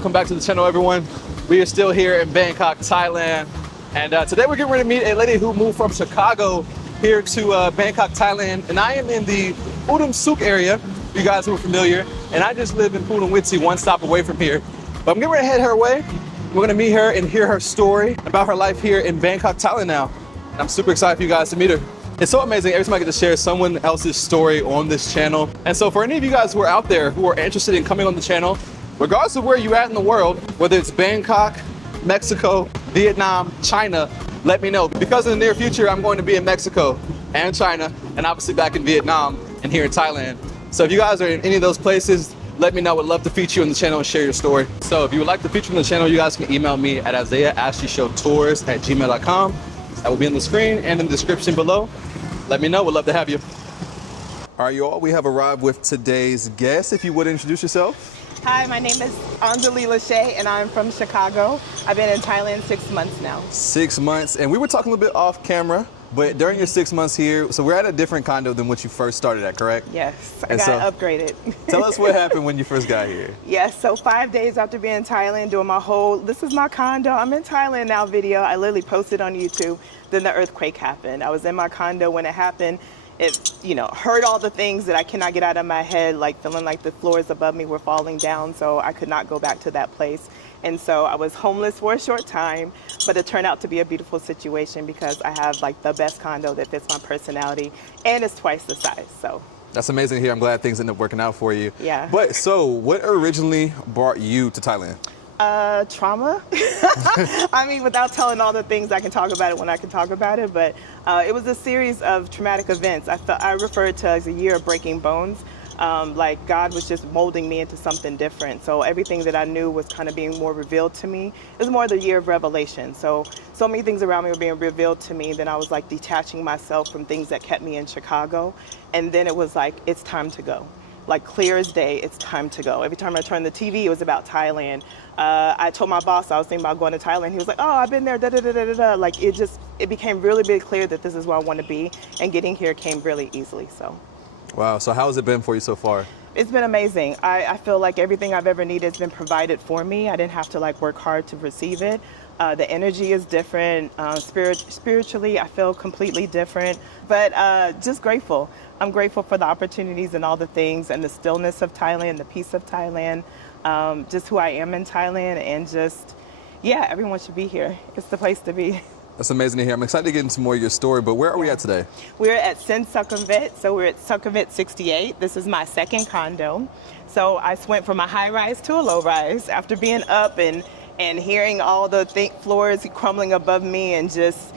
Welcome back to the channel, everyone. We are still here in Bangkok, Thailand. And today we're getting ready to meet a lady who moved from Chicago here to Bangkok, Thailand. And I am in the Udom Suk area, you guys who are familiar. And I just live in Phunanwitsi, one stop away from here. But I'm getting ready to head her way. We're gonna meet her and hear her story about her life here in Bangkok, Thailand now. And I'm super excited for you guys to meet her. It's so amazing every time I get to share someone else's story on this channel. And so for any of you guys who are out there who are interested in coming on the channel, regardless of where you're at in the world, whether it's Bangkok, Mexico, Vietnam, China, let me know. Because in the near future, I'm going to be in Mexico and China, and obviously back in Vietnam and here in Thailand. So if you guys are in any of those places, let me know. Would love to feature you on the channel and share your story. So if you would like to feature on the channel, you guys can email me at isaiahasheyshowtours@gmail.com. That will be on the screen and in the description below. Let me know. Would love to have you. All right, y'all, we have arrived with today's guest. If you would introduce yourself. Hi, my name is Anjali Lachey, and I'm from Chicago. I've been in Thailand 6 months now. 6 months, and we were talking a little bit off camera, but during your 6 months here, so we're at a different condo than what you first started at, correct? Yes, I got upgraded. Tell us what happened when you first got here. Yes, so 5 days after being in Thailand, doing my whole, this is my condo, I'm in Thailand now video, I literally posted on YouTube, then the earthquake happened. I was in my condo when it happened. It, heard all the things that I cannot get out of my head, like feeling like the floors above me were falling down, so I could not go back to that place. And so I was homeless for a short time, but it turned out to be a beautiful situation because I have like the best condo that fits my personality, and it's twice the size, so. That's amazing to hear. I'm glad things ended up working out for you. Yeah. But so what originally brought you to Thailand? Trauma. I mean, without telling all the things, I can talk about it when I can talk about it, but it was a series of traumatic events. I refer to it as a year of breaking bones. Like God was just molding me into something different. So everything that I knew was kind of being more revealed to me. It was more the year of revelation. So many things around me were being revealed to me. Then I was like detaching myself from things that kept me in Chicago. And then it was like, it's time to go. Like clear as day, it's time to go. Every time I turned the TV, it was about Thailand. I told my boss I was thinking about going to Thailand. He was like, oh, I've been there, da da da da da. Like it became really big clear that this is where I want to be. And getting here came really easily, so. Wow, so how has it been for you so far? It's been amazing. I feel like everything I've ever needed has been provided for me. I didn't have to like work hard to receive it. The energy is different. Spiritually, I feel completely different, but just grateful. I'm grateful for the opportunities and all the things and the stillness of Thailand, the peace of Thailand, just who I am in Thailand, and just, yeah, everyone should be here. It's the place to be. That's amazing to hear. I'm excited to get into more of your story, but where are we at today? We're at Sin Sukhumvit, so we're at Sukhumvit 68. This is my second condo. So I went from a high rise to a low rise after being up and hearing all the floors crumbling above me, and just,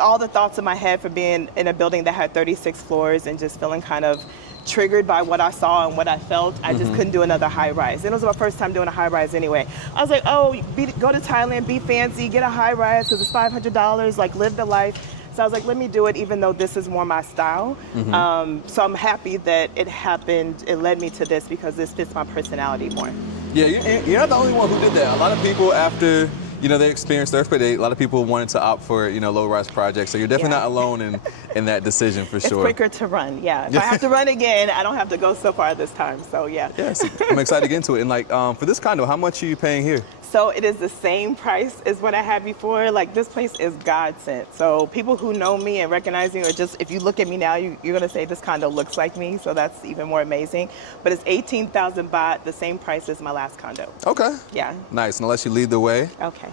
all the thoughts in my head for being in a building that had 36 floors and just feeling kind of triggered by what I saw and what I felt. I just couldn't do another high rise. It was my first time doing a high rise anyway. I was like, oh, go to Thailand, be fancy, get a high rise because it's $500, like live the life. So I was like, let me do it even though this is more my style. So I'm happy that it happened. It led me to this because this fits my personality more. Yeah, you're not the only one who did that. A lot of people after they experienced the earthquake, a lot of people wanted to opt for, low-rise projects. So you're definitely not alone in that decision for sure. It's quicker to run, yeah. If I have to run again, I don't have to go so far this time, so yeah. Yeah, so I'm excited to get into it. And like, for this condo, how much are you paying here? So it is the same price as what I had before. Like this place is God sent. So people who know me and recognize me, or just if you look at me now, you're gonna say this condo looks like me. So that's even more amazing. But it's 18,000 baht, the same price as my last condo. Okay. Yeah. Nice. And I'll let you lead the way. Okay.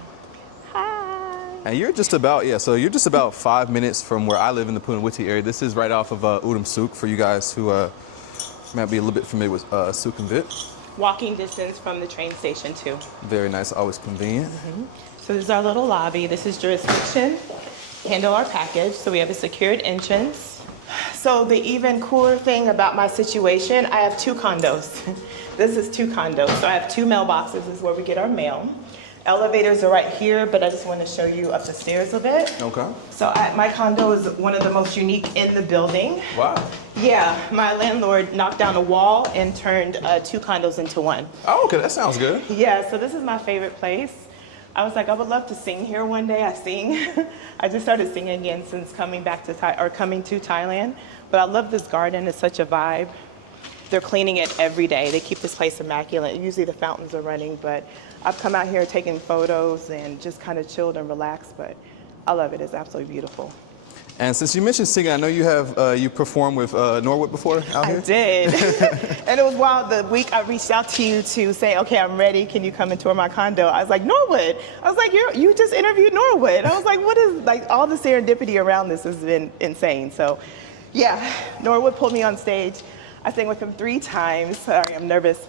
Hi. And you're just about, so you're just about 5 minutes from where I live in the Phunanwitsi area. This is right off of Udom Suk for you guys who might be a little bit familiar with Sukhumvit. Walking distance from the train station too. Very nice, always convenient. So this is our little lobby. This is jurisdiction. Handle our package. So we have a secured entrance. So the even cooler thing about my situation, I have 2 condos. This is 2 condos. So I have 2 mailboxes. This is where we get our mail. Elevators are right here, but I just want to show you up the stairs a bit. Okay. So my condo is one of the most unique in the building. Wow. Yeah, my landlord knocked down a wall and turned 2 condos into 1. Oh, okay, that sounds good. Yeah, so this is my favorite place. I was like, I would love to sing here one day. I sing. I just started singing again since coming to Thailand. But I love this garden. It's such a vibe. They're cleaning it every day. They keep this place immaculate. Usually the fountains are running, but I've come out here taking photos and just kind of chilled and relaxed, but I love it. It's absolutely beautiful. And since you mentioned singing, I know you have you performed with Norwood before out here? I did. And it was wild. The week I reached out to you to say, okay, I'm ready. Can you come and tour my condo? I was like, Norwood. I was like, you just interviewed Norwood. I was like, what is, like, all the serendipity around this has been insane. So, yeah, Norwood pulled me on stage. I sang with him 3 times. Sorry, I'm nervous.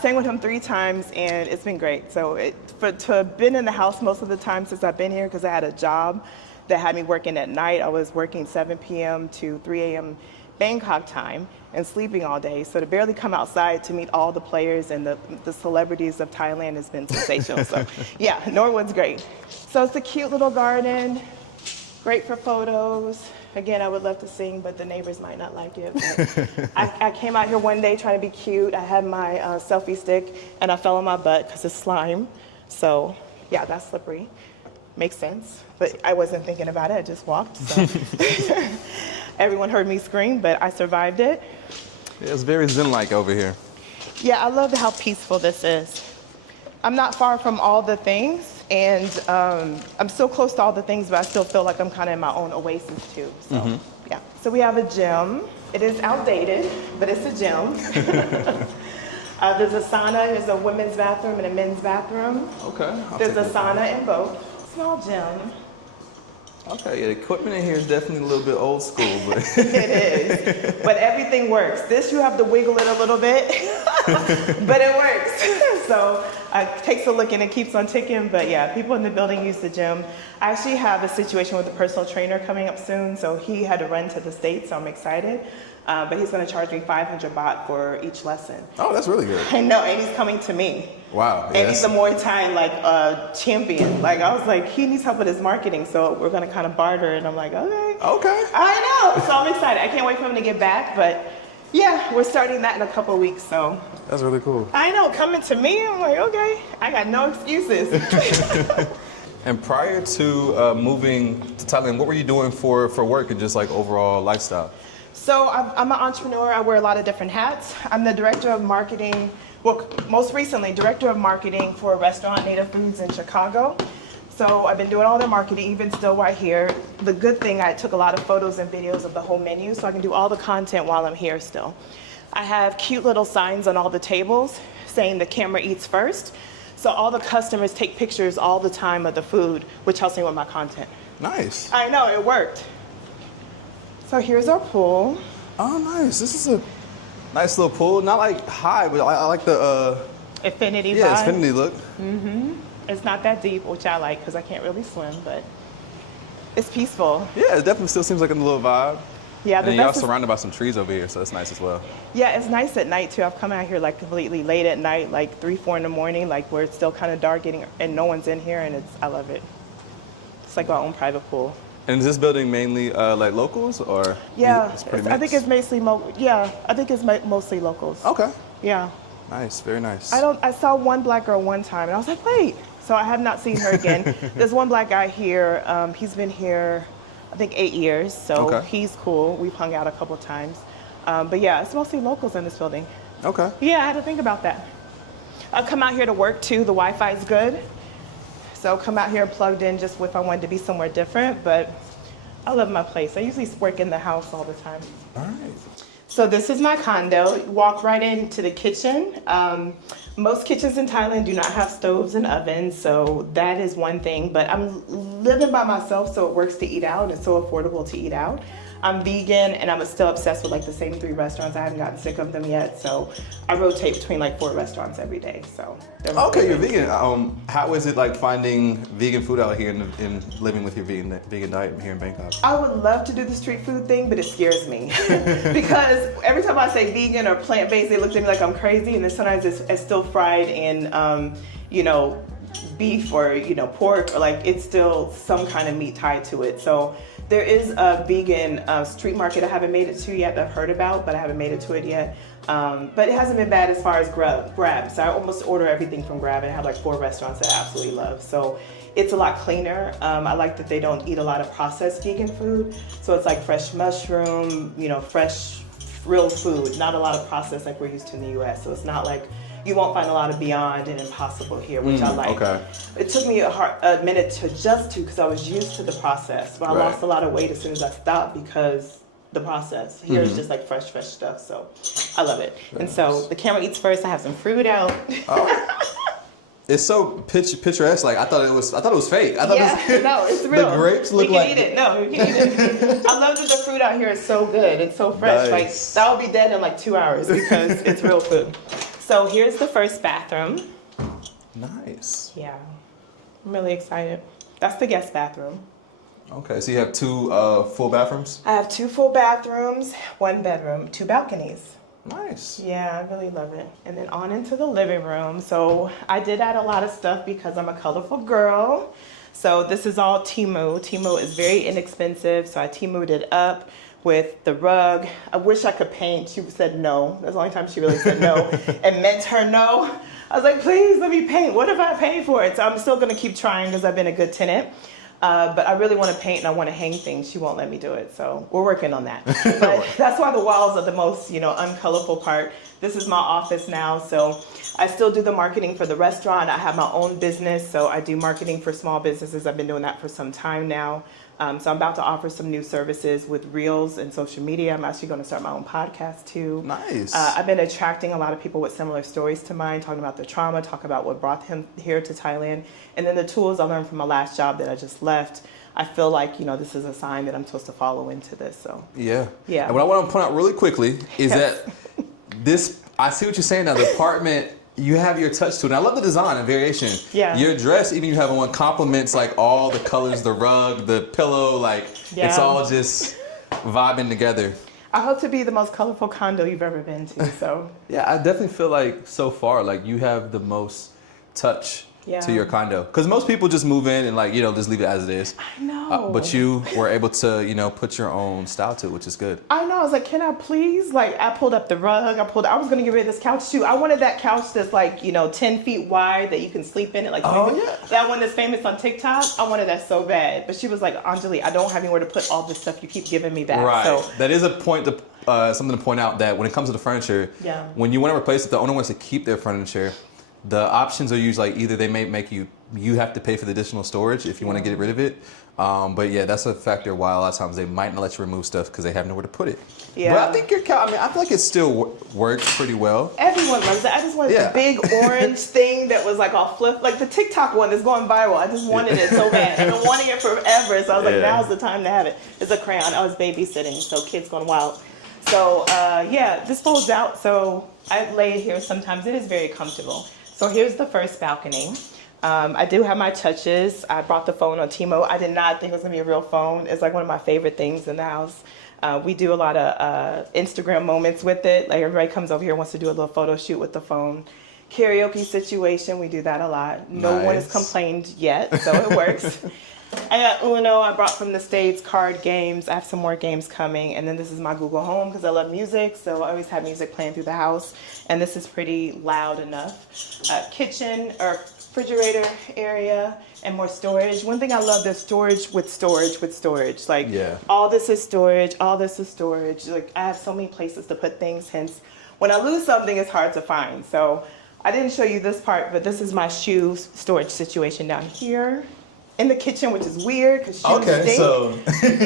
Sang with him 3 times, and it's been great. So to have been in the house most of the time since I've been here, because I had a job that had me working at night. I was working 7 p.m. to 3 a.m. Bangkok time and sleeping all day. So to barely come outside to meet all the players and the celebrities of Thailand has been sensational. So yeah, Norwood's great. So it's a cute little garden, great for photos. Again, I would love to sing, but the neighbors might not like it. I came out here one day trying to be cute. I had my selfie stick and I fell on my butt because it's slime. So yeah, that's slippery. Makes sense, but I wasn't thinking about it. I just walked. So. Everyone heard me scream, but I survived it. Yeah, it's very zen-like over here. Yeah, I love how peaceful this is. I'm not far from all the things, and I'm still close to all the things, but I still feel like I'm kind of in my own oasis too. So, yeah. So we have a gym. It is outdated, but it's a gym. There's a sauna, there's a women's bathroom and a men's bathroom. Okay. There's a sauna in both. Small gym. Okay, yeah, the equipment in here is definitely a little bit old school, but It is, but everything works. This, you have to wiggle it a little bit, but it works. So it takes a look and it keeps on ticking, but yeah, people in the building use the gym. I actually have a situation with a personal trainer coming up soon, so he had to run to the States, so I'm excited. But he's gonna charge me 500 baht for each lesson. oh, that's really good. I know, and he's coming to me. Wow. And he's a Muay Thai champion. Like, I was like, he needs help with his marketing, so we're gonna kind of barter. And I'm like, okay. Okay. I know. So I'm excited. I can't wait for him to get back. But yeah, we're starting that in a couple of weeks. So That's really cool. I know, coming to me, I'm like, okay, I got no excuses. And prior to moving to Thailand, what were you doing for work and just like overall lifestyle? So I'm an entrepreneur. I wear a lot of different hats. I'm the director of marketing. Well, most recently, director of marketing for a restaurant, Native Foods in Chicago. So I've been doing all their marketing, even still right here. The good thing, I took a lot of photos and videos of the whole menu, so I can do all the content while I'm here still. I have cute little signs on all the tables saying the camera eats first. So all the customers take pictures all the time of the food, which helps me with my content. Nice. I know, it worked. So here's our pool. Oh, nice. This is a nice little pool. Not like high, but I like the Infinity yeah, vibe. infinity look. It's not that deep, which I like because I can't really swim, but it's peaceful. Yeah, it definitely still seems like a little vibe. Yeah, And the then y'all best is, surrounded by some trees over here, so that's nice as well. yeah, it's nice at night too. I've come out here like completely late at night, like 3, 4 in the morning, like where it's still kind of dark, and no one's in here, and I love it. It's like our own private pool. And is this building mainly like locals or? Yeah, it's pretty I think mixed? it's mostly locals. Okay. Yeah. Nice, very nice. I saw one black girl one time, and I was like, wait. So I have not seen her again. There's one black guy here. He's been here, I think 8 years. So Okay. he's cool. We've hung out a couple times. But yeah, it's mostly locals in this building. Okay. Yeah, I had to think about that. I come out here to work too. The Wi-Fi is good. So come out here plugged in just if I wanted to be somewhere different. But I love my place. I usually work in the house all the time. All right. So this is my condo. Walk right into the kitchen. Most kitchens in Thailand do not have stoves and ovens, so that is one thing. But I'm living by myself, so it works to eat out. It's so affordable to eat out. I'm vegan, and I'm still obsessed with like the same 3 restaurants. I haven't gotten sick of them yet, so I rotate between like 4 restaurants every day. So Okay, you're vegan. How is it like finding vegan food out here and living with your vegan diet here in Bangkok? I would love to do the street food thing, but it scares me because every time I say vegan or plant-based, they look at me like I'm crazy, and then sometimes it's still fried in, beef or pork, or like it's still some kind of meat tied to it. So there is a vegan street market I haven't made it to yet that I've heard about, but I haven't made it to it yet. But it hasn't been bad as far as Grab. So I almost order everything from Grab and have like 4 restaurants that I absolutely love. So it's a lot cleaner. I like that they don't eat a lot of processed vegan food. So it's like fresh mushroom, fresh real food, not a lot of processed like we're used to in the U.S. So it's not like you won't find a lot of Beyond and Impossible here, which I like. Okay. It took me a minute to adjust to because I was used to the process, but I lost a lot of weight as soon as I stopped because the process. Here is just like fresh stuff, so I love it. And so the camera eats first. I have some fruit out. Oh. It's so picturesque. Like I thought it was fake. I thought no, it's real. The grapes look like. You can eat it. No, you can eat it. I love that the fruit out here is so good. It's so fresh. Nice. Like that will be dead in like 2 hours because it's real food. So here's the first bathroom. Nice. Yeah, I'm really excited. That's the guest bathroom. Okay, so you have 2 full bathrooms? I have 2 full bathrooms, 1 bedroom, 2 balconies. Nice. Yeah, I really love it. And then on into the living room. So I did add a lot of stuff because I'm a colorful girl. So this is all Temu. Temu is very inexpensive, so I Temu'd it up with the rug. I wish I could paint. She said no. That's the only time she really said no and meant her no. I was like, please let me paint. What if I pay for it? So I'm still gonna keep trying because I've been a good tenant. But I really want to paint and I want to hang things. She won't let me do it. So we're working on that. But that's why the walls are the most, uncolorful part. This is my office now. So I still do the marketing for the restaurant. I have my own business. So I do marketing for small businesses. I've been doing that for some time now. So I'm about to offer some new services with Reels and social media. I'm actually going to start my own podcast too. Nice. I've been attracting a lot of people with similar stories to mine, talking about their trauma, talk about what brought them here to Thailand, and then the tools I learned from my last job that I just left. I feel like, this is a sign that I'm supposed to follow into this. So Yeah. Yeah. And what I want to point out really quickly is that I see what you're saying now. The apartment, you have your touch to it. And I love the design and variation. Yeah. Your dress, even you have one, complements like all the colors, the rug, the pillow, it's all just vibing together. I hope to be the most colorful condo you've ever been to. So Yeah, I definitely feel like so far, you have the most touch to your condo. Because most people just move in and just leave it as it is. I know. But you were able to, put your own style to it, which is good. I know. I was like, can I please? I pulled up the rug. I was going to get rid of this couch too. I wanted that couch that's 10 feet wide that you can sleep in it. That one that's famous on TikTok. I wanted that so bad. But she was like, Anjali, I don't have anywhere to put all this stuff you keep giving me back. Right. So that is a point something to point out that when it comes to the furniture, when you want to replace it, the owner wants to keep their furniture. The options are usually either they may make you have to pay for the additional storage if you want to get rid of it. But yeah, that's a factor why a lot of times they might not let you remove stuff because they have nowhere to put it. Yeah. But I think I feel like it still works pretty well. Everyone loves it. I just wanted the big orange thing that was all flip, like the TikTok one that's going viral. I just wanted it so bad. I've been wanting it forever. So I was like, now's the time to have it. It's a crayon. I was babysitting, so kids going wild. So this folds out. So I lay here sometimes. It is very comfortable. So here's the first balcony. I do have my touches. I brought the phone on Temu. I did not think it was gonna be a real phone. It's one of my favorite things in the house. We do a lot of Instagram moments with it. Everybody comes over here and wants to do a little photo shoot with the phone. Karaoke situation, we do that a lot. No one has complained yet, so it works. I got Uno I brought from the States, card games. I have some more games coming. And then this is my Google Home because I love music. So I always have music playing through the house. And this is pretty loud enough. Kitchen or refrigerator area and more storage. One thing I love, there's storage with storage with storage. All this is storage, all this is storage. I have so many places to put things. Hence, when I lose something, it's hard to find. So I didn't show you this part, but this is my shoe storage situation down here. In the kitchen, which is weird because shoes stink. So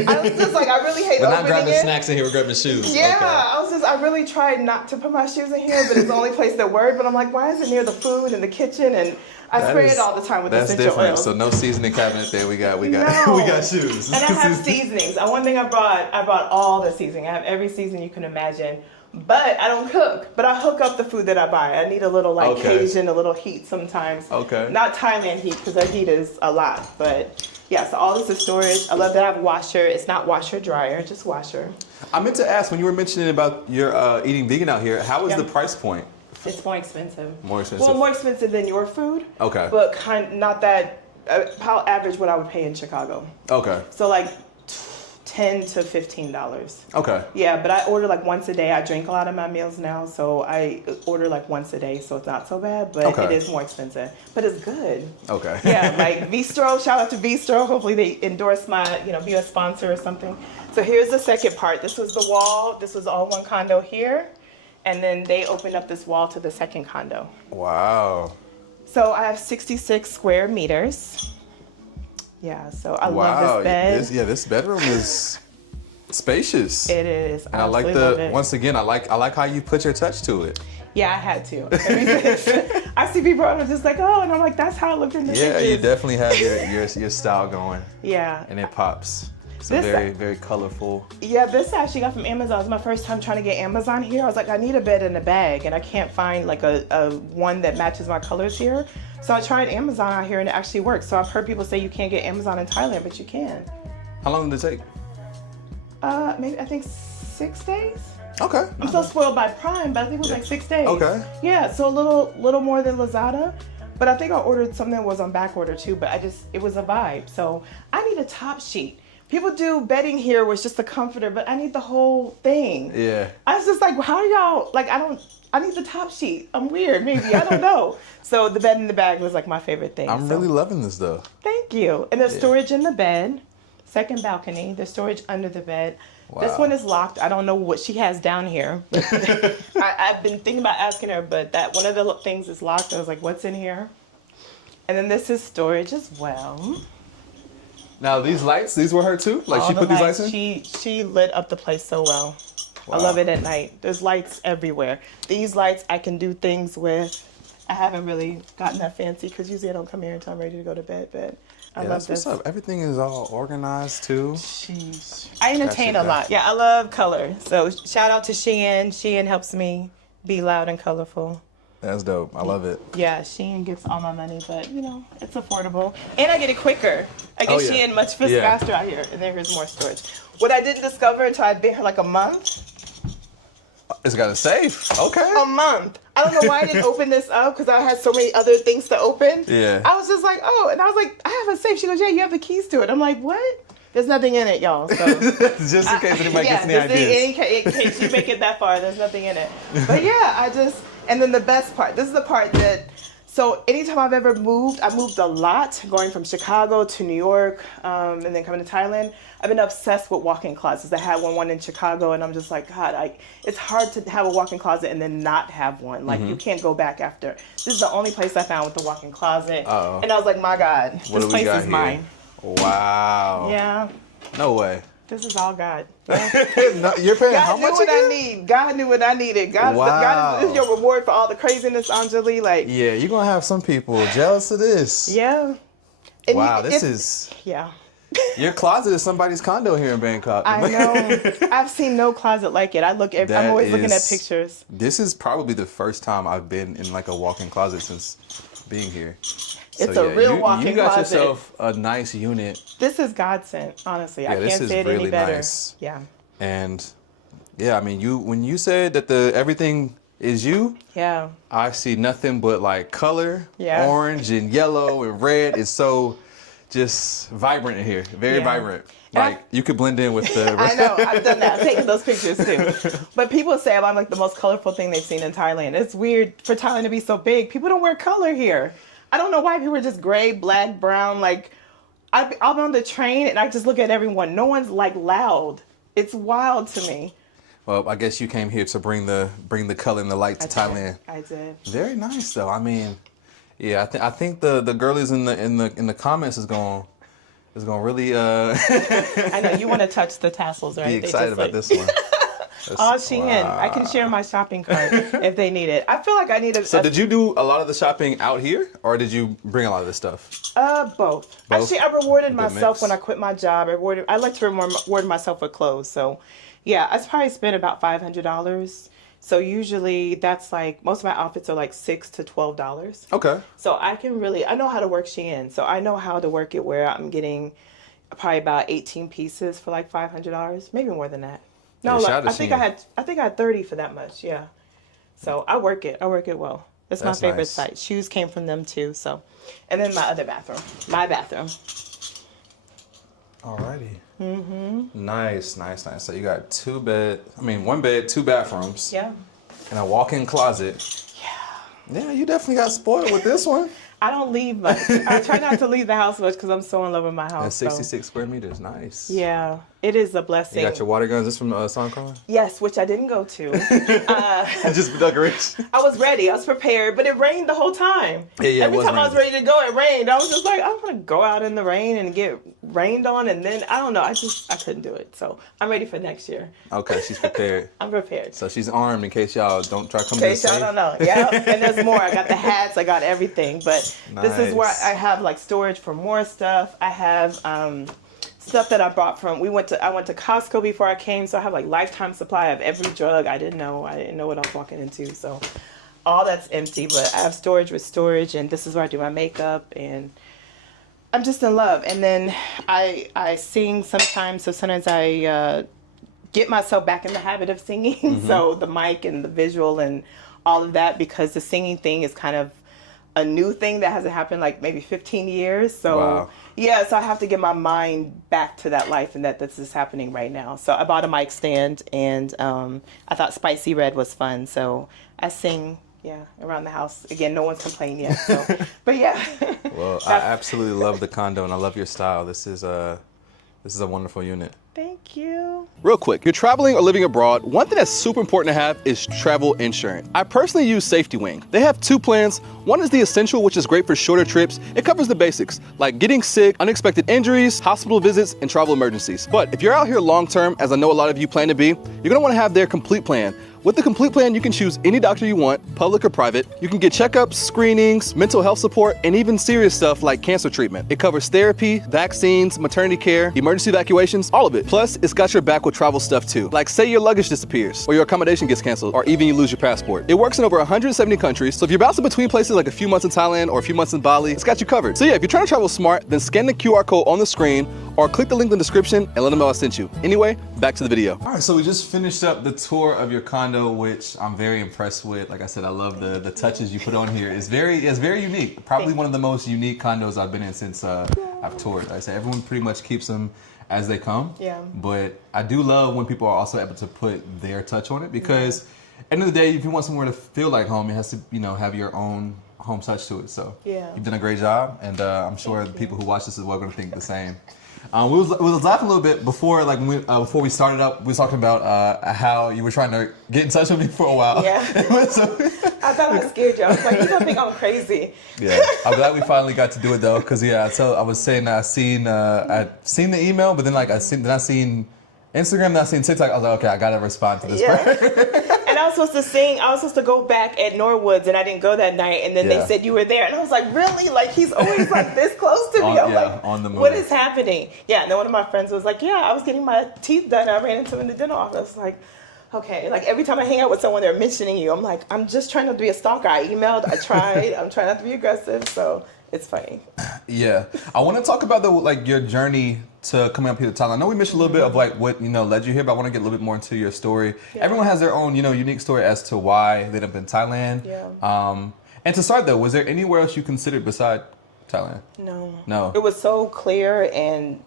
I was just I really hate we're not opening grabbing it. snacks in here. We're grabbing shoes. Yeah, I really tried not to put my shoes in here, but it's the only place that worked. But I'm like, why is it near the food and the kitchen? And I spray it all the time with essential oils. So no seasoning cabinet there. We got we got shoes. And I have seasonings. One thing I brought all the seasoning. I have every seasoning you can imagine. But I don't cook. But I hook up the food that I buy. I need a little Cajun, a little heat sometimes. Okay. Not Thailand heat because that heat is a lot. But yeah, so all this is storage. I love that I have a washer. It's not washer dryer, just washer. I meant to ask when you were mentioning about your eating vegan out here. How is the price point? It's more expensive. More expensive. Well, more expensive than your food. Okay. But not that. How average what I would pay in Chicago. Okay. So $10 $10 to $15. Okay. Yeah, but I order like once a day. I drink a lot of my meals now, so I order like once a day, so it's not so bad, but Okay. it is more expensive. But it's good. Okay. Yeah, like Bistro, shout out to Bistro. Hopefully they endorse my, be a sponsor or something. So here's the second part. This was the wall. This was all one condo here. And then they opened up this wall to the second condo. Wow. So I have 66 square meters. Yeah, so I love this bed. This bedroom is spacious. It is. And I like once again, I like how you put your touch to it. Yeah, I had to. I see people and I'm just like, oh, and I'm like, that's how it looked in the pictures. Yeah, you definitely have your style going. Yeah. And it pops. So very, very colorful. Yeah, this I actually got from Amazon. It was my first time trying to get Amazon here. I was like, I need a bed in a bag, and I can't find like a one that matches my colors here. So I tried Amazon out here, and it actually works. So I've heard people say you can't get Amazon in Thailand, but you can. How long did it take? Maybe I think 6 days. Okay. I'm so spoiled by Prime, but I think it was like 6 days. Okay. Yeah, so a little more than Lazada. But I think I ordered something that was on back order too, but it was a vibe. So I need a top sheet. People do bedding here was just a comforter, but I need the whole thing. Yeah. I was just like, how are y'all, like, I need the top sheet. I'm weird, maybe, I don't know. So the bed in the bag was like my favorite thing. I'm really loving this though. Thank you. And there's storage in the bed, second balcony, there's storage under the bed. Wow. This one is locked. I don't know what she has down here. I've been thinking about asking her, but that one of the things is locked. I was like, what's in here? And then this is storage as well. Now these lights, these were her too? Like she put these lights in? She lit up the place so well. Wow. I love it at night. There's lights everywhere. These lights I can do things with. I haven't really gotten that fancy because usually I don't come here until I'm ready to go to bed, but I love this. What's up. Everything is all organized too. Jeez. I entertain a lot. Yeah, I love color. So shout out to Shein. Shein helps me be loud and colorful. That's dope. I love it. Yeah, Shein gets all my money, but it's affordable. And I get it quicker. I get Shein much faster out here. And then here's more storage. What I didn't discover until I'd been here like a month. It's got a safe. Okay. A month. I don't know why I didn't open this up because I had so many other things to open. Yeah. I was just like, oh, and I was like, I have a safe. She goes, yeah, you have the keys to it. I'm like, what? There's nothing in it, y'all. So just in case anybody gets any ideas. In case you make it that far, there's nothing in it. But yeah, and then the best part, this is the part that, so anytime I've ever moved, I moved a lot, going from Chicago to New York, and then coming to Thailand. I've been obsessed with walk-in closets. I had one in Chicago, and I'm just like, God, it's hard to have a walk-in closet and then not have one. Like, you can't go back after. This is the only place I found with the walk-in closet. Uh-oh. And I was like, my God, this place is mine. Wow. Yeah. No way. This is all God. No, you're paying how much again? God knew what I needed. God is your reward for all the craziness, Anjali. Like, yeah, you're going to have some people jealous of this. Yeah. And wow, this is... Yeah. Your closet is somebody's condo here in Bangkok. I know. I've seen no closet like it. I'm always looking at pictures. This is probably the first time I've been in like a walk-in closet since being here. It's a real walk-in closet. You got yourself a nice unit. This is God sent, honestly. Yeah, I can't say it really any better. Nice. Yeah. And yeah, I mean, when you said that everything is you, yeah, I see nothing but like color, orange and yellow and red. It's so just vibrant in here, very vibrant. Like you could blend in with the. I know, I've done that. I've taken those pictures too. But people say I'm like the most colorful thing they've seen in Thailand. It's weird for Thailand to be so big. People don't wear color here. I don't know why people are just gray, black, brown. Like I'm on the train and I just look at everyone. No one's like loud. It's wild to me. Well, I guess you came here to bring the color and the light to Thailand. I did. Very nice though. I mean, yeah, I think the girlies in the comments is going really I know you want to touch the tassels, right? Be excited about this one. Oh, Shein. Wow. I can share my shopping cart if they need it. I feel like I need a... So did you do a lot of the shopping out here, or did you bring a lot of this stuff? Both. Actually, I rewarded myself when I quit my job. I like to reward myself with clothes. So, yeah, I probably spent about $500. So usually that's like, most of my outfits are like $6 to $12. Okay. So I know how to work Shein. So I know how to work it where I'm getting probably about 18 pieces for like $500, maybe more than that. No, yeah, I think I had 30 for that much. Yeah. So I work it well. That's my favorite site. Shoes came from them too. So, and then my bathroom. Alrighty. Nice, nice, nice. So you got one bed, two bathrooms. Yeah. And a walk-in closet. Yeah, you definitely got spoiled with this one. I don't leave much. I try not to leave the house much because I'm so in love with my house. And 66 square meters, nice. Yeah, it is a blessing. You got your water guns. This from Songkran? Yes, which I didn't go to. Just decoration. I was ready. I was prepared, but it rained the whole time. Yeah, Every time I was ready to go, it rained. I was just like, I'm gonna go out in the rain and get rained on, and then I don't know. I couldn't do it. So I'm ready for next year. Okay, she's prepared. I'm prepared. So she's armed in case y'all don't try to come in case y'all don't know. Yeah, and there's more. I got the hats. I got everything. But This is where I have like storage for more stuff. I have stuff that I brought from. I went to Costco before I came, so I have like lifetime supply of every drug. I didn't know what I was walking into. So all that's empty, but I have storage with storage, and this is where I do my makeup, and I'm just in love. And then I sing sometimes, so sometimes I get myself back in the habit of singing. So the mic and the visual and all of that, because the singing thing is kind of a new thing that hasn't happened like maybe 15 years. So yeah, so I have to get my mind back to that life and that this is happening right now. So I bought a mic stand, and I thought Spicy Red was fun. So I sing, around the house. Again, no one's complained yet. So, but yeah. Well, I absolutely love the condo, and I love your style. This is a wonderful unit. Thank you. Real quick, you're traveling or living abroad, one thing that's super important to have is travel insurance. I personally use Safety Wing. They have two plans. One is the Essential, which is great for shorter trips. It covers the basics, like getting sick, unexpected injuries, hospital visits, and travel emergencies. But if you're out here long term, as I know a lot of you plan to be, you're gonna wanna have their Complete Plan. With the Complete Plan, you can choose any doctor you want, public or private. You can get checkups, screenings, mental health support, and even serious stuff like cancer treatment. It covers therapy, vaccines, maternity care, emergency evacuations, all of it. Plus, it's got your back with travel stuff too. Like say your luggage disappears, or your accommodation gets canceled, or even you lose your passport. It works in over 170 countries, so if you're bouncing between places like a few months in Thailand or a few months in Bali, it's got you covered. So yeah, if you're trying to travel smart, then scan the QR code on the screen, or click the link in the description and let them know I sent you. Anyway, back to the video. All right, so we just finished up the tour of your condo, which I'm very impressed with. Like I said, I love the touches you put on here. It's very unique. Probably one of the most unique condos I've been in since I've toured. Like I said, everyone pretty much keeps them as they come. Yeah. But I do love when people are also able to put their touch on it, because end of the day, if you want somewhere to feel like home, it has to, have your own home touch to it. So you've done a great job, and I'm sure the people who watch this as well are going to think the same. We was laughing a little bit before, like before we started up. We was talking about how you were trying to get in touch with me for a while. Yeah. So, I thought I scared you. I was like, you don't think I'm crazy. Yeah. I'm glad we finally got to do it though, because I was saying that I'd seen the email, but then I seen Instagram, then I seen TikTok. I was like, okay, I gotta respond to this. And I was supposed to sing. I was supposed to go back at Norwoods, and I didn't go that night. And then they said you were there, and I was like, really? Like he's always like this close to me. I'm like, on the move. What is happening? Yeah. And then one of my friends was like, yeah, I was getting my teeth done. I ran into him in the dental office. I was like, okay. Like every time I hang out with someone, they're mentioning you. I'm like, I'm just trying not to be a stalker. I emailed. I tried. I'm trying not to be aggressive. So it's funny. Yeah. I want to talk about your journey to coming up here to Thailand. I know we mentioned a little bit of what led you here, but I want to get a little bit more into your story. Yeah. Everyone has their own unique story as to why they ended up in Thailand. Yeah. And to start though, was there anywhere else you considered beside Thailand? No. It was so clear and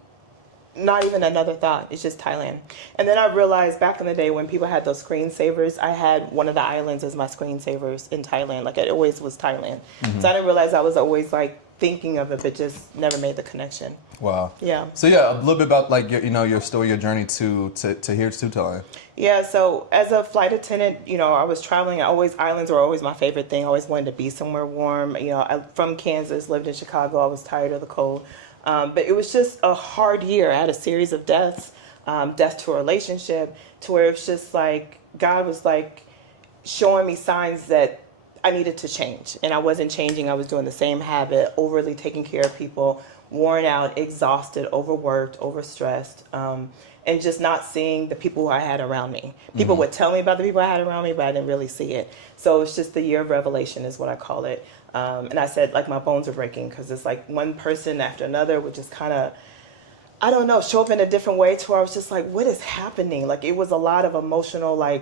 not even another thought. It's just Thailand. And then I realized back in the day when people had those screensavers, I had one of the islands as my screensavers in Thailand. Like it always was Thailand. So I didn't realize I was always thinking of it, but just never made the connection. Wow. Yeah. So yeah, a little bit about your story, your journey to here to Thailand. Yeah. So as a flight attendant, I was traveling. Islands were always my favorite thing. I always wanted to be somewhere warm. I'm from Kansas, lived in Chicago. I was tired of the cold. But it was just a hard year. I had a series of deaths, death to a relationship, to where it's just like God was showing me signs that I needed to change. And I wasn't changing. I was doing the same habit, overly taking care of people, worn out, exhausted, overworked, overstressed, and just not seeing the people who I had around me. People would tell me about the people I had around me, but I didn't really see it. So it's just the year of revelation is what I call it. And I said, my bones are breaking, because it's one person after another would just kind of, I don't know, show up in a different way, to where I was just like, what is happening? It was a lot of emotional,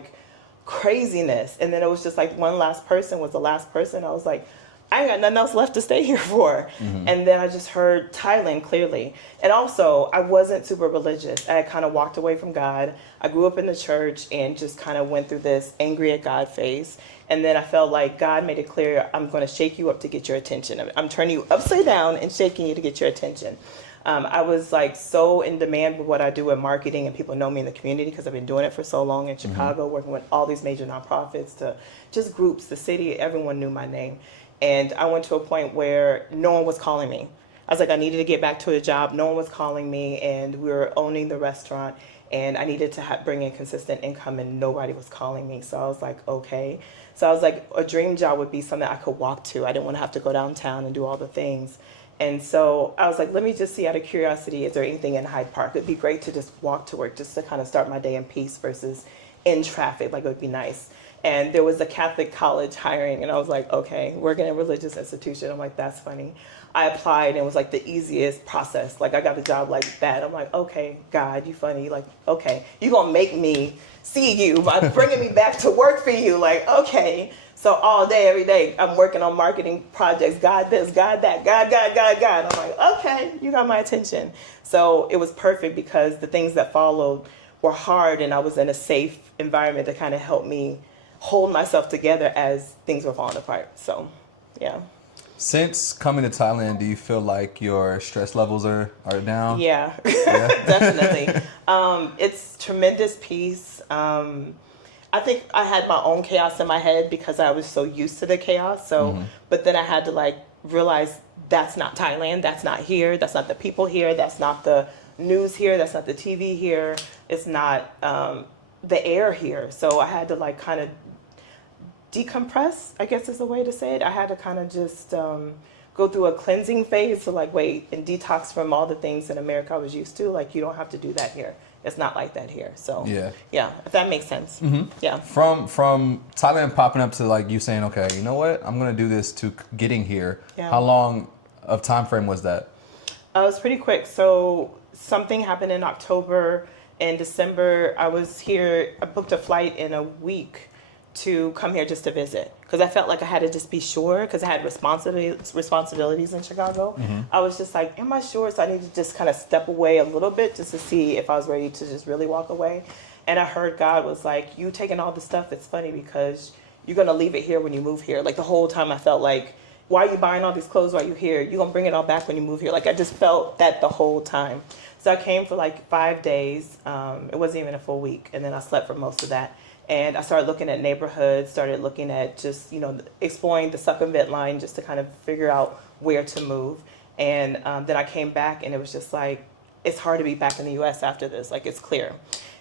craziness. And then it was just one last person was the last person. I was like, I ain't got nothing else left to stay here for. And then I just heard Thailand clearly. And also, I wasn't super religious. I had kind of walked away from God. I grew up in the church and just kind of went through this angry at God phase. And then I felt like God made it clear, I'm going to shake you up to get your attention. I'm turning you upside down and shaking you to get your attention. I was like so in demand with what I do in marketing, and people know me in the community because I've been doing it for so long in Chicago, working with all these major nonprofits to just groups, the city, everyone knew my name. And I went to a point where no one was calling me. I was like, I needed to get back to a job. No one was calling me, and we were owning the restaurant, and I needed to bring in consistent income, and nobody was calling me. So I was like, okay. So I was like, a dream job would be something I could walk to. I didn't want to have to go downtown and do all the things. And so I was like, let me just see out of curiosity, is there anything in Hyde Park? It'd be great to just walk to work, just to kind of start my day in peace versus in traffic. Like, it would be nice. And there was a Catholic college hiring, and I was like, okay, working in a religious institution. I'm like, that's funny. I applied, and it was like the easiest process. Like, I got the job like that. I'm like, okay, God, you funny. Like, okay, you gonna make me see you by bringing me back to work for you. Like, okay. So all day, every day, I'm working on marketing projects. God this, God that, God. I'm like, okay, you got my attention. So it was perfect because the things that followed were hard, and I was in a safe environment that kind of helped me hold myself together as things were falling apart. So, yeah. Since coming to Thailand, do you feel like your stress levels are down? Yeah, definitely. It's tremendous peace. I think I had my own chaos in my head because I was so used to the chaos. So, but then I had to like realize that's not Thailand. That's not here. That's not the people here. That's not the news here. That's not the TV here. It's not the air here. So I had to like kind of decompress, I guess is the way to say it. I had to kind of just go through a cleansing phase to like wait and detox from all the things in America I was used to. Like, you don't have to do that here. It's not like that here. So yeah, if that makes sense. Yeah. From Thailand popping up to like you saying, okay, you know what, I'm gonna do this, to getting here. Yeah. How long of time frame was that? It was pretty quick. So something happened in October. In December, I was here. I booked a flight in a week to come here just to visit, because I felt like I had to just be sure, because I had responsibilities in Chicago. I was just like, am I sure? So I needed to just kind of step away a little bit just to see if I was ready to just really walk away. And I heard God was like, you taking all the stuff, it's funny because you're going to leave it here when you move here. Like, the whole time I felt like, why are you buying all these clothes while you're here? You're going to bring it all back when you move here. Like, I just felt that the whole time. So I came for like 5 days. It wasn't even a full week. And then I slept for most of that. And I started looking at neighborhoods, started looking at just, exploring the Succumbent line just to kind of figure out where to move. And then I came back, and it was just like, it's hard to be back in the U.S. after this. Like, it's clear.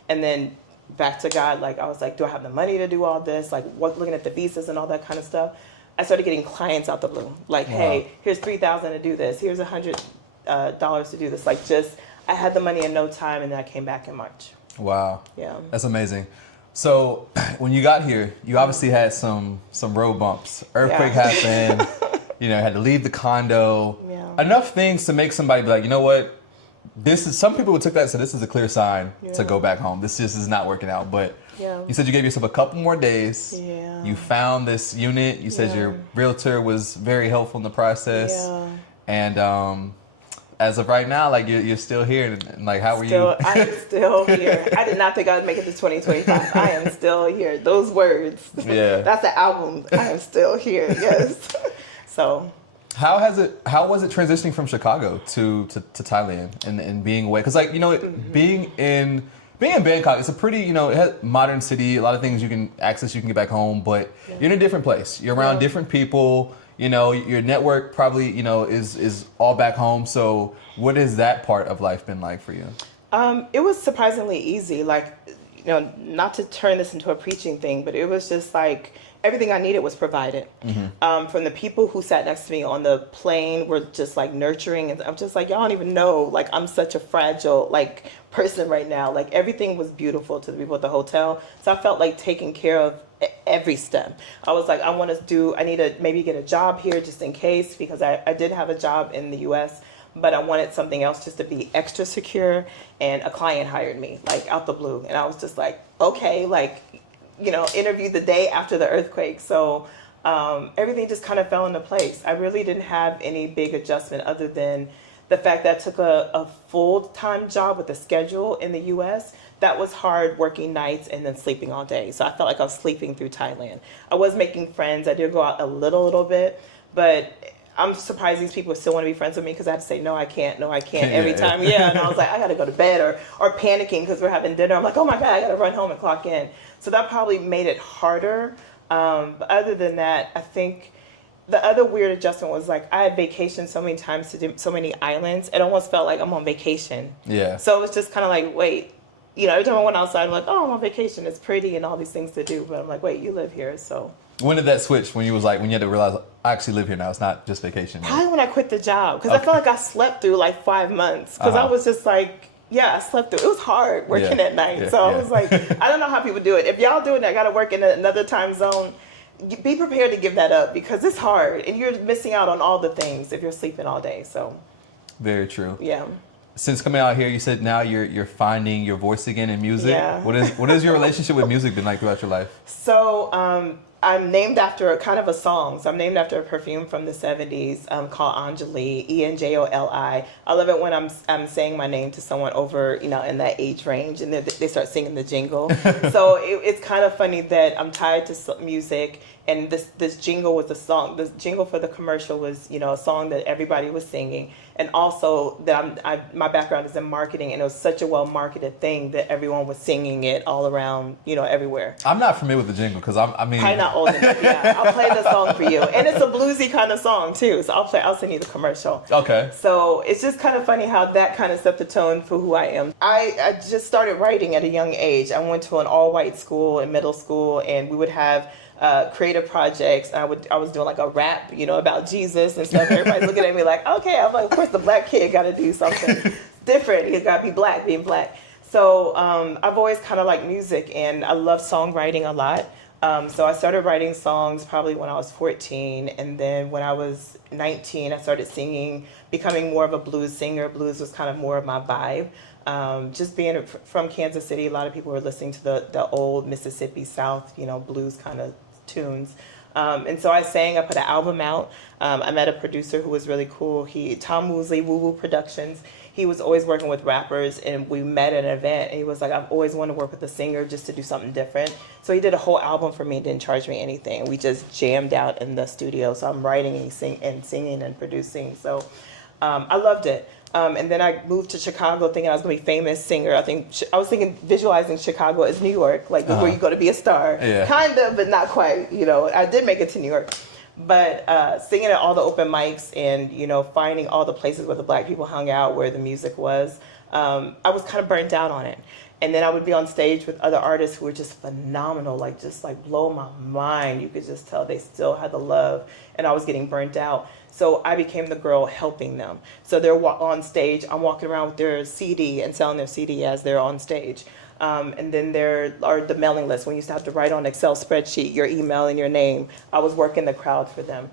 And then back to God, like, I was like, do I have the money to do all this? Like, looking at the visas and all that kind of stuff. I started getting clients out the blue. Like, hey, here's $3,000 to do this. Here's $100 to do this. Like, just, I had the money in no time, and then I came back in March. Wow. Yeah. That's amazing. So when you got here, you obviously had some road bumps. Earthquake happened. Had to leave the condo. Yeah. Enough things to make somebody be like, you know what? This is, some people would took that and said, this is a clear sign to go back home. This just is not working out. But you said you gave yourself a couple more days. Yeah. You found this unit. You said your realtor was very helpful in the process. Yeah. And as of right now, like, you're still here, and like, how were you? I am still here. I did not think I would make it to 2025. I am still here. Those words. Yeah. That's the album. I am still here. Yes. So. How was it transitioning from Chicago to Thailand and being away? Because being in Bangkok, it's a pretty, it has modern city, a lot of things you can access, you can get back home, but you're in a different place. You're around different people. Your network probably, is all back home. So what has that part of life been like for you? It was surprisingly easy. Like, not to turn this into a preaching thing, but it was just like everything I needed was provided. From the people who sat next to me on the plane were just like nurturing. And I'm just like, y'all don't even know, like, I'm such a fragile, like, person right now. Like, everything was beautiful to the people at the hotel. So I felt like taken care of every step. I was like, I need to maybe get a job here just in case, because I did have a job in the US, but I wanted something else just to be extra secure. And a client hired me, like, out the blue. And I was just like, okay, like, interviewed the day after the earthquake. So everything just kind of fell into place. I really didn't have any big adjustment other than the fact that I took a full-time job with a schedule in the U.S. That was hard, working nights and then sleeping all day. So I felt like I was sleeping through Thailand. I was making friends. I did go out a little bit, but I'm surprised these people still want to be friends with me because I had to say, no, I can't, every time. Yeah, and I was like, I got to go to bed or panicking because we're having dinner. I'm like, oh my God, I got to run home and clock in. So that probably made it harder. But other than that, I think the other weird adjustment was like I had vacationed so many times to do so many islands. It almost felt like I'm on vacation. Yeah. So it was just kind of like, wait, every time I went outside, I'm like, oh, I'm on vacation. It's pretty and all these things to do. But I'm like, wait, you live here, so. When did that switch? When you had to realize I actually live here now. It's not just vacation. Probably when I quit the job because I felt like I slept through like 5 months because I was just like. Yeah, I slept through. It was hard working at night. So I was like, I don't know how people do it. If y'all doing that, got to work in another time zone, be prepared to give that up because it's hard and you're missing out on all the things if you're sleeping all day. So very true. Yeah. Since coming out here, you said now you're finding your voice again in music. Yeah. What is your relationship with music been like throughout your life? So I'm named after kind of a song. So I'm named after a perfume from the 70s called Anjali, Enjoli. I love it when I'm saying my name to someone over, in that age range and they start singing the jingle. So it's kind of funny that I'm tied to music and this jingle was a song. The jingle for the commercial was, a song that everybody was singing. And also that my background is in marketing and it was such a well-marketed thing that everyone was singing it all around, everywhere. I'm not familiar with the jingle because Probably not old enough, yeah. I'll play the song for you. And it's a bluesy kind of song too, so I'll send you the commercial. Okay. So it's just kind of funny how that kind of set the tone for who I am. I just started writing at a young age. I went to an all-white school in middle school and we would have creative projects. I was doing like a rap, about Jesus and stuff. Everybody's looking at me like, okay. I'm like, of course the black kid got to do something different. He's got to be black, being black. So I've always kind of liked music and I love songwriting a lot. So I started writing songs probably when I was 14. And then when I was 19, I started singing, becoming more of a blues singer. Blues was kind of more of my vibe. Just being from Kansas City, a lot of people were listening to the old Mississippi South, blues kind of tunes. And so I sang, I put an album out. I met a producer who was really cool. Tom Woosley, Woo Woo Productions. He was always working with rappers and we met at an event and he was like, I've always wanted to work with a singer just to do something different. So he did a whole album for me and didn't charge me anything. We just jammed out in the studio. So I'm writing and singing and producing. So I loved it. And then I moved to Chicago thinking I was going to be a famous singer. I was visualizing Chicago as New York, like where you go to be a star. Yeah. Kind of, but not quite. I did make it to New York. But singing at all the open mics and, finding all the places where the black people hung out, where the music was, I was kind of burnt out on it. And then I would be on stage with other artists who were just phenomenal, just blow my mind. You could just tell they still had the love and I was getting burnt out. So I became the girl helping them. So they're on stage, I'm walking around with their CD and selling their CD as they're on stage. And then there are the mailing list. When you used to have to write on an Excel spreadsheet, your email and your name, I was working the crowd for them.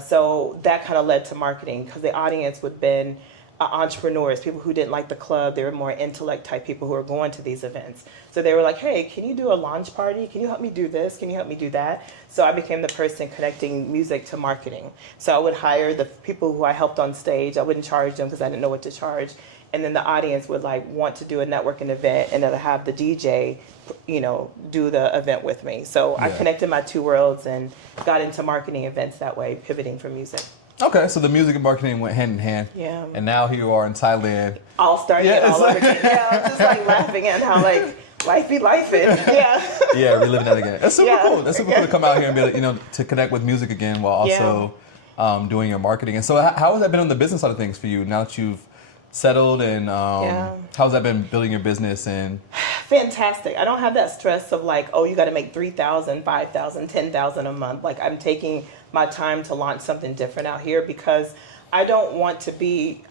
So that kind of led to marketing because the audience would have been entrepreneurs, people who didn't like the club. They were more intellect type people who were going to these events. So they were like, hey, can you do a launch party? Can you help me do this? Can you help me do that? So I became the person connecting music to marketing. So I would hire the people who I helped on stage. I wouldn't charge them because I didn't know what to charge. And then the audience would want to do a networking event and then have the DJ, do the event with me. So I connected my two worlds and got into marketing events that way, pivoting from music. Okay, so the music and marketing went hand in hand. Yeah. And now here you are in Thailand. All starting all over again. Yeah, I'm just laughing at how life be lifing. Yeah. Yeah, reliving that again. That's super cool. That's super cool to come out here and be able, to connect with music again while also doing your marketing. And so how has that been on the business side of things for you now that you've settled and how's that been building your business? And fantastic. I don't have that stress of you got to make 3,000, 5,000, 10,000 a month. I'm taking my time to launch something different out here because I don't want to be,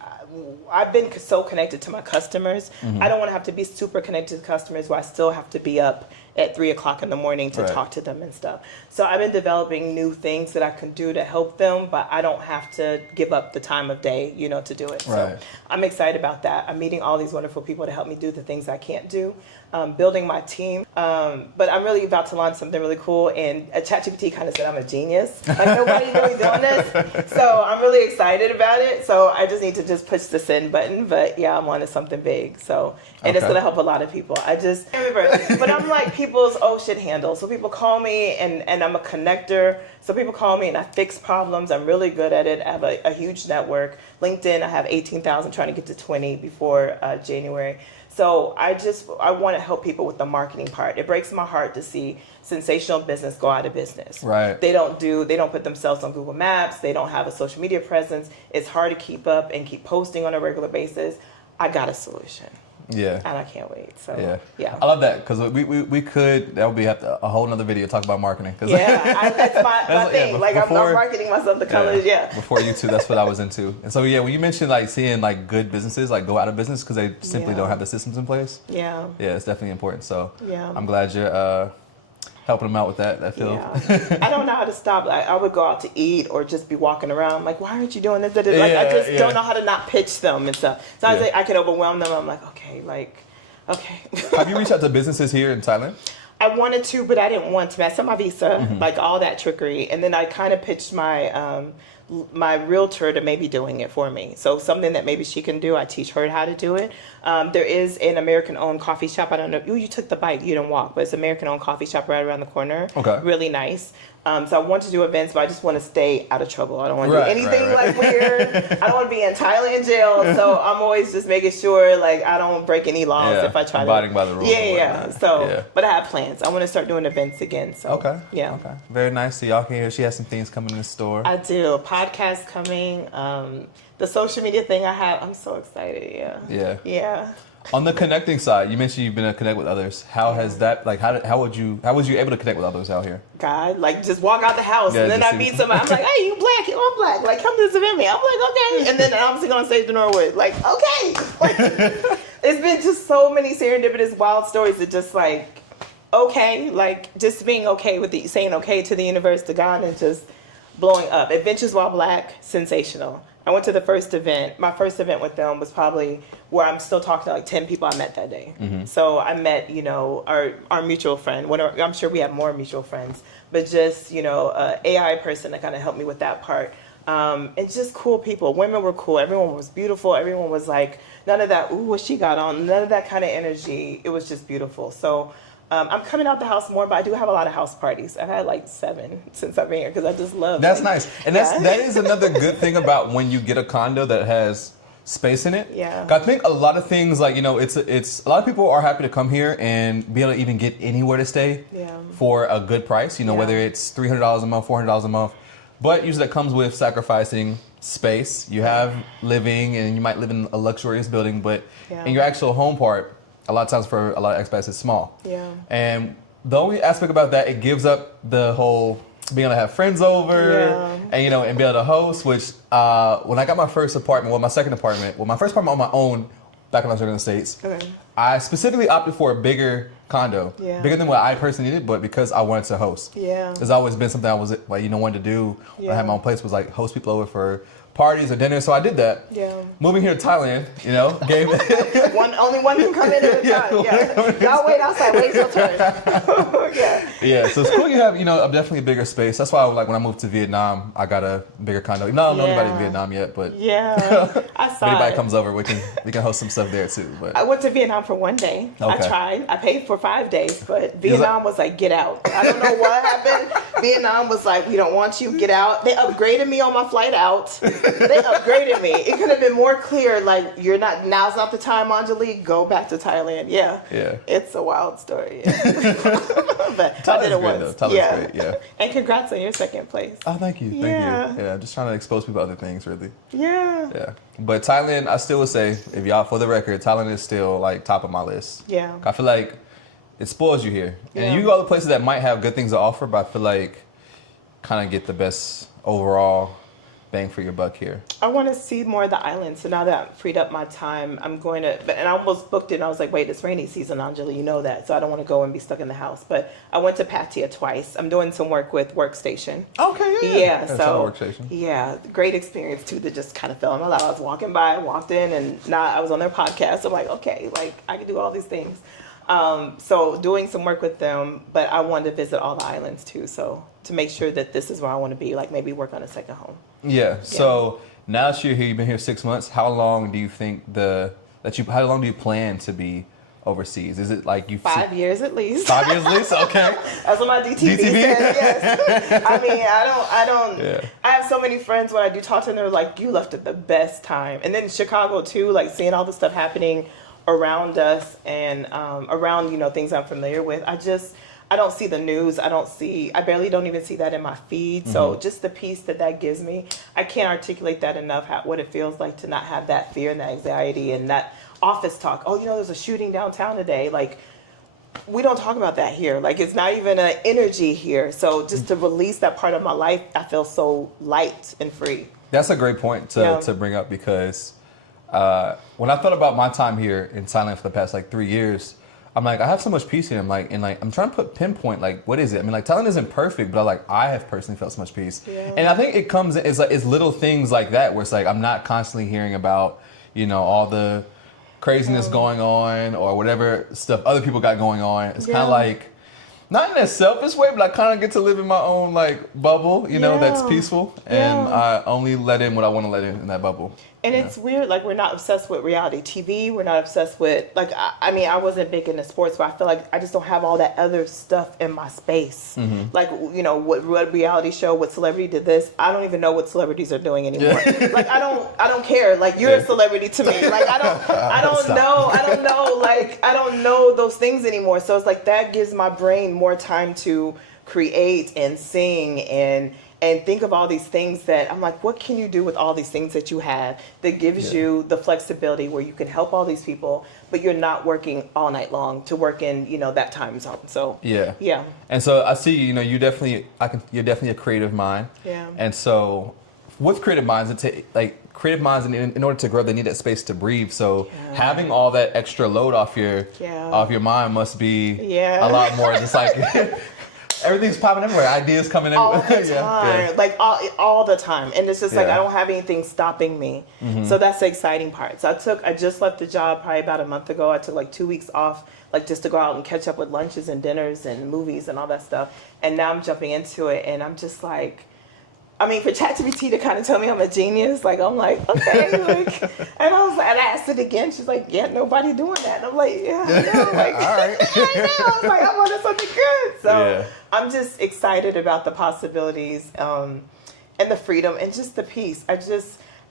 I've been so connected to my customers. Mm-hmm. I don't want to have to be super connected to customers where I still have to be up at 3 o'clock in the morning to talk to them and stuff. So I've been developing new things that I can do to help them, but I don't have to give up the time of day, you know, to do it. So I'm excited about that. I'm meeting all these wonderful people to help me do the things I can't do. Building my team, but I'm really about to launch something really cool, and ChatGPT kind of said I'm a genius. Like, nobody's really doing this, so I'm really excited about it. So I just need to just push the send button, but yeah, I'm on to something big. So, and it's gonna help a lot of people. But I'm like people's oh shit handle. So people call me, and I'm a connector. So people call me, and I fix problems. I'm really good at it. I have a huge network. LinkedIn, I have 18,000, trying to get to 20 before January. So I want to help people with the marketing part. It breaks my heart to see sensational business go out of business. Right. They don't put themselves on Google Maps. They don't have a social media presence. It's hard to keep up and keep posting on a regular basis. I got a solution. Yeah. And I can't wait. So yeah. I love that, because we could, that would be a whole nother video talk about marketing. That's my thing. I'm marketing myself to colors. Before YouTube, that's what I was into. And so when you mentioned like seeing like good businesses like go out of business because they simply don't have the systems in place. Yeah, it's definitely important. So I'm glad you're helping them out with that field. Yeah. I don't know how to stop. I would go out to eat or just be walking around. Like, why aren't you doing this? I just don't know how to not pitch them and stuff. So I could overwhelm them. I'm like, okay. Have you reached out to businesses here in Thailand? I wanted to, but I didn't want to. I sent my visa, like all that trickery. And then I kind of pitched my realtor to maybe doing it for me. So something that maybe she can do, I teach her how to do it. There is an American-owned coffee shop. I don't know. You took the bike. You didn't walk. But it's an American-owned coffee shop right around the corner. Okay. Really nice. So I want to do events, but I just want to stay out of trouble. I don't want to do anything like weird. I don't want to be in Thailand jail. So I'm always just making sure like I don't break any laws if I try abiding by the rules. So, but I have plans. I want to start doing events again. So okay. Very nice. So y'all can hear she has some things coming in the store. I do. A podcast coming. The social media thing I have. I'm so excited. Yeah. On the connecting side, you mentioned you've been able to connect with others. How has that, like, how was you able to connect with others out here? God, like, just walk out the house and then I meet somebody. I'm like, hey, you black? I'm black. Like, come to this event with me. I'm like, okay. And then I'm sitting on stage in Norwood. Like, okay. Like, it's been just so many serendipitous, wild stories that just like, okay, like just being okay with saying okay to the universe, to God, and just blowing up. Adventures While Black, sensational. I went to the first event. My first event with them was probably where I'm still talking to like 10 people I met that day. So I met, our mutual friend. I'm sure we have more mutual friends, but just, AI person that kind of helped me with that part. And just cool people. Women were cool. Everyone was beautiful. Everyone was like, none of that, ooh, what she got on, none of that kind of energy. It was just beautiful. So I'm coming out the house more, but I do have a lot of house parties. I've had like 7 since I've been here because I just love That's nice. And that is another good thing about when you get a condo that has space in it. Yeah. I think a lot of things like, it's a lot of people are happy to come here and be able to even get anywhere to stay for a good price, whether it's $300 a month, $400 a month. But usually that comes with sacrificing space. You have living and you might live in a luxurious building, but in your actual home part, a lot of times for a lot of expats, it's small. Yeah. And the only aspect about that, it gives up the whole being able to have friends over and, and be able to host, which when I got my first apartment, my second apartment, my first apartment on my own back when I was in the States, I specifically opted for a bigger condo, bigger than what I personally needed, but because I wanted to host. Yeah. There's always been something I was like, wanted to do when I had my own place was like host people over for parties or dinner, so I did that. Yeah. Moving here to Thailand, gave only one can come in at a time. Y'all wait outside, wait your turn. So it's cool you have, definitely a bigger space. That's why when I moved to Vietnam, I got a bigger condo. I don't know anybody in Vietnam yet, but I saw if anybody comes over, we can host some stuff there too. But I went to Vietnam for 1 day. I tried. I paid for 5 days, but Vietnam was like, get out. I don't know what happened. Vietnam was like, we don't want you, get out. They upgraded me on my flight out. They upgraded me. It could have been more clear, like, now's not the time, Anjali, go back to Thailand. Yeah. It's a wild story. But Thailand's I did it once. Thailand's great, And congrats on your second place. Oh, thank you. Thank you. Yeah, I'm just trying to expose people to other things, really. Yeah. But Thailand, I still would say, if y'all, for the record, Thailand is still, like, top of my list. Yeah. I feel like it spoils you here. And you go to places that might have good things to offer, but I feel like kind of get the best overall bang for your buck here? I want to see more of the island. So now that I've freed up my time, I'm going to, and I almost booked it. And I was like, wait, it's rainy season, Angela, you know that. So I don't want to go and be stuck in the house. But I went to Pattaya twice. I'm doing some work with Workstation. Okay, yeah. Yeah, so Workstation. yeah, great experience too. That just kind of fell in my lap. I was walking by, walked in, and now I was on their podcast. I'm like, okay, like I can do all these things. So doing some work with them, but I wanted to visit all the islands too. So to make sure that this is where I want to be, like maybe work on a second home. Yeah. So now that you're here, you've been here 6 months. How long do you think how long do you plan to be overseas? Is it like you 5 years at least? 5 years at least? Okay. That's what my DTB said. Yes. I mean, I don't. Yeah. I have so many friends when I do talk to them, they're like, "You left at the best time." And then Chicago too, like seeing all the stuff happening around us and around things I'm familiar with. I don't see the news. I barely don't even see that in my feed. Mm-hmm. So just the peace that gives me, I can't articulate that enough, what it feels like to not have that fear and that anxiety and that office talk. Oh, there's a shooting downtown today. Like, we don't talk about that here. Like, it's not even an energy here. So just to release that part of my life, I feel so light and free. That's a great point to bring up because when I thought about my time here in Thailand for the past 3 years, I'm like, I have so much peace here. I'm trying to pinpoint, what is it? I mean, Thailand isn't perfect, but I have personally felt so much peace. Yeah. And I think it comes, it's little things like that where it's I'm not constantly hearing about, all the craziness going on or whatever stuff other people got going on. It's kind of not in a selfish way, but I kind of get to live in my own bubble, that's peaceful. And I only let in what I want to let in that bubble. And it's weird, we're not obsessed with reality TV. We're not obsessed with, I wasn't big into sports, but I feel like I just don't have all that other stuff in my space. Mm-hmm. What reality show, what celebrity did this. I don't even know what celebrities are doing anymore. Yeah. I don't care. You're a celebrity to me. I don't know those things anymore. So it's that gives my brain more time to create and sing and think of all these things that I'm what can you do with all these things that you have that gives you the flexibility where you can help all these people, but you're not working all night long to work in, that time zone. So yeah. And so I see, you're definitely a creative mind. Yeah. And so with creative minds, creative minds in order to grow, they need that space to breathe. So having all that extra load off your mind must be a lot more just everything's popping everywhere. Ideas coming everywhere. All the time. All the time. And it's just I don't have anything stopping me. Mm-hmm. So that's the exciting part. So I just left the job probably about a month ago. I took 2 weeks off, just to go out and catch up with lunches and dinners and movies and all that stuff. And now I'm jumping into it and I'm just for ChatGPT to kind of tell me I'm a genius, okay, and I asked it again. She's like, yeah, nobody doing that. And I'm like, yeah, I know. All right. I know. I'm on something good. So I'm just excited about the possibilities and the freedom and just the peace.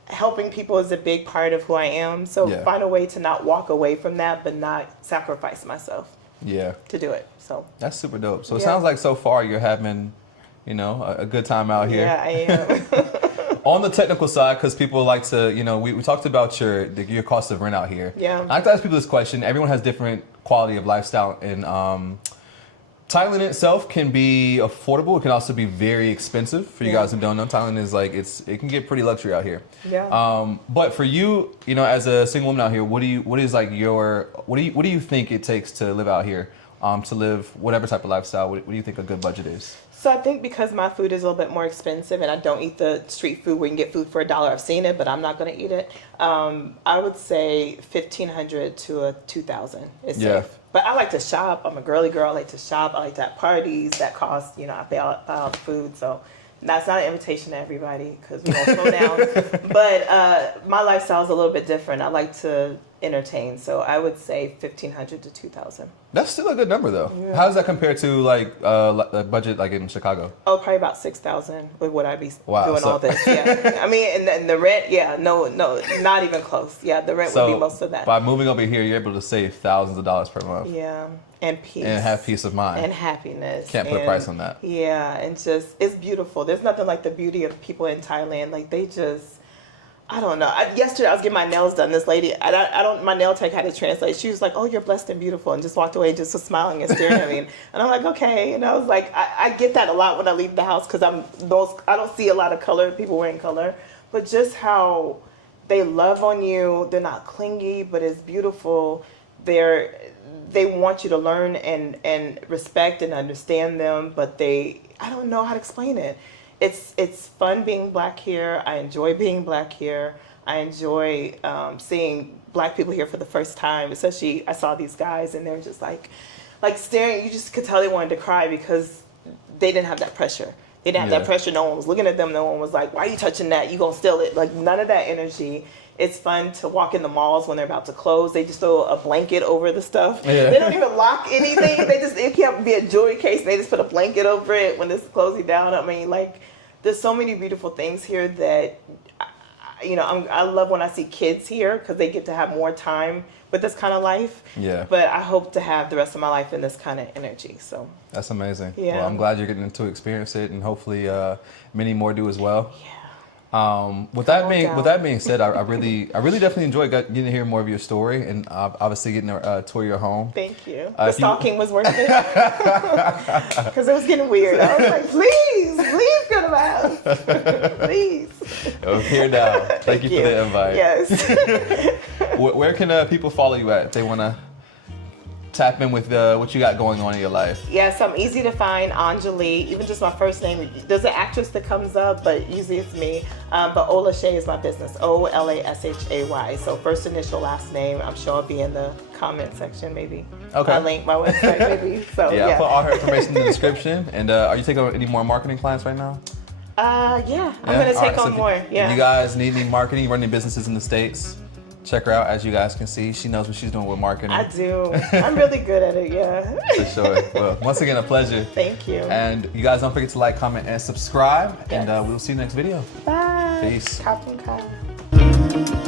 Helping people is a big part of who I am. So find a way to not walk away from that, but not sacrifice myself. To do it. So that's super dope. So it sounds like so far you're having a good time out here. Yeah, I am. On the technical side, because people like to, we talked about your cost of rent out here. Yeah. I like to ask people this question. Everyone has different quality of lifestyle, and Thailand itself can be affordable. It can also be very expensive. For you guys who don't know, Thailand is it can get pretty luxury out here. Yeah. But for you, as a single woman out here, what do you think it takes to live out here? To live whatever type of lifestyle, what do you think a good budget is? So I think because my food is a little bit more expensive and I don't eat the street food where you can get food for $1. I've seen it, but I'm not going to eat it. I would say $1,500 to $2,000 is safe. But I like to shop. I'm a girly girl. I like to shop. I like to have parties that cost, I pay all the food. So that's not an invitation to everybody because we don't slow down. But my lifestyle is a little bit different. I like to entertain. So I would say $1,500 to $2,000. That's still a good number though. Yeah. How does that compare to a budget in Chicago? Oh, probably about $6,000 with what I'd be doing all this. Yeah. And the rent, no, not even close. Yeah, the rent would be most of that. By moving over here, you're able to save thousands of dollars per month. Yeah. And peace. And have peace of mind. And happiness. Can't put a price on that. Yeah, and it's beautiful. There's nothing like the beauty of people in Thailand. I don't know. Yesterday I was getting my nails done. This lady, my nail tech had to translate. She was like, "Oh, you're blessed and beautiful," and just walked away, and just was smiling and staring at me. And I'm like, "Okay." And I was like, I get that a lot when I leave the house because I don't see a lot of color, people wearing color, but just how they love on you. They're not clingy, but it's beautiful. They want you to learn and respect and understand them, but I don't know how to explain it. It's fun being Black here. I enjoy being Black here. I enjoy seeing Black people here for the first time. Especially, I saw these guys and they were just like staring. You just could tell they wanted to cry because they didn't have that pressure. They didn't have that pressure. No one was looking at them. No one was like, "Why are you touching that? You gonna steal it?" Like, none of that energy. It's fun to walk in the malls when they're about to close. They just throw a blanket over the stuff. Yeah. They don't even lock anything. It can't be a jewelry case. They just put a blanket over it when it's closing down. I mean, like, there's so many beautiful things here that, I love when I see kids here because they get to have more time with this kind of life. Yeah. But I hope to have the rest of my life in this kind of energy. So that's amazing. Yeah. Well, I'm glad you're getting to experience it, and hopefully many more do as well. Yeah. With that being said, I really definitely enjoyed getting to hear more of your story, and obviously getting to tour your home. Thank you. The stalking was worth it because it was getting weird. I was like, please go to my house, please. I'm here now. Thank you for the invite. Yes. Where can people follow you at if they want to tap in with what you got going on in your life? Yes, I'm easy to find, Anjali, even just my first name. There's an actress that comes up, but usually it's me. But Ola Shay is my business, OLASHAY. So first initial, last name. I'm sure I'll be in the comment section, maybe. Okay. I'll link my website, maybe. So yeah, I'll put all her information in the description. And are you taking on any more marketing clients right now? Yeah, I'm going to take on more. Yeah. You guys need any marketing, running businesses in the States? Check her out. As you guys can see, she knows what she's doing with marketing. I do. I'm really good at it, yeah. For sure. Well, once again, a pleasure. Thank you. And you guys don't forget to like, comment, and subscribe. Yes. And we'll see you next video. Bye. Peace. Kapun ka.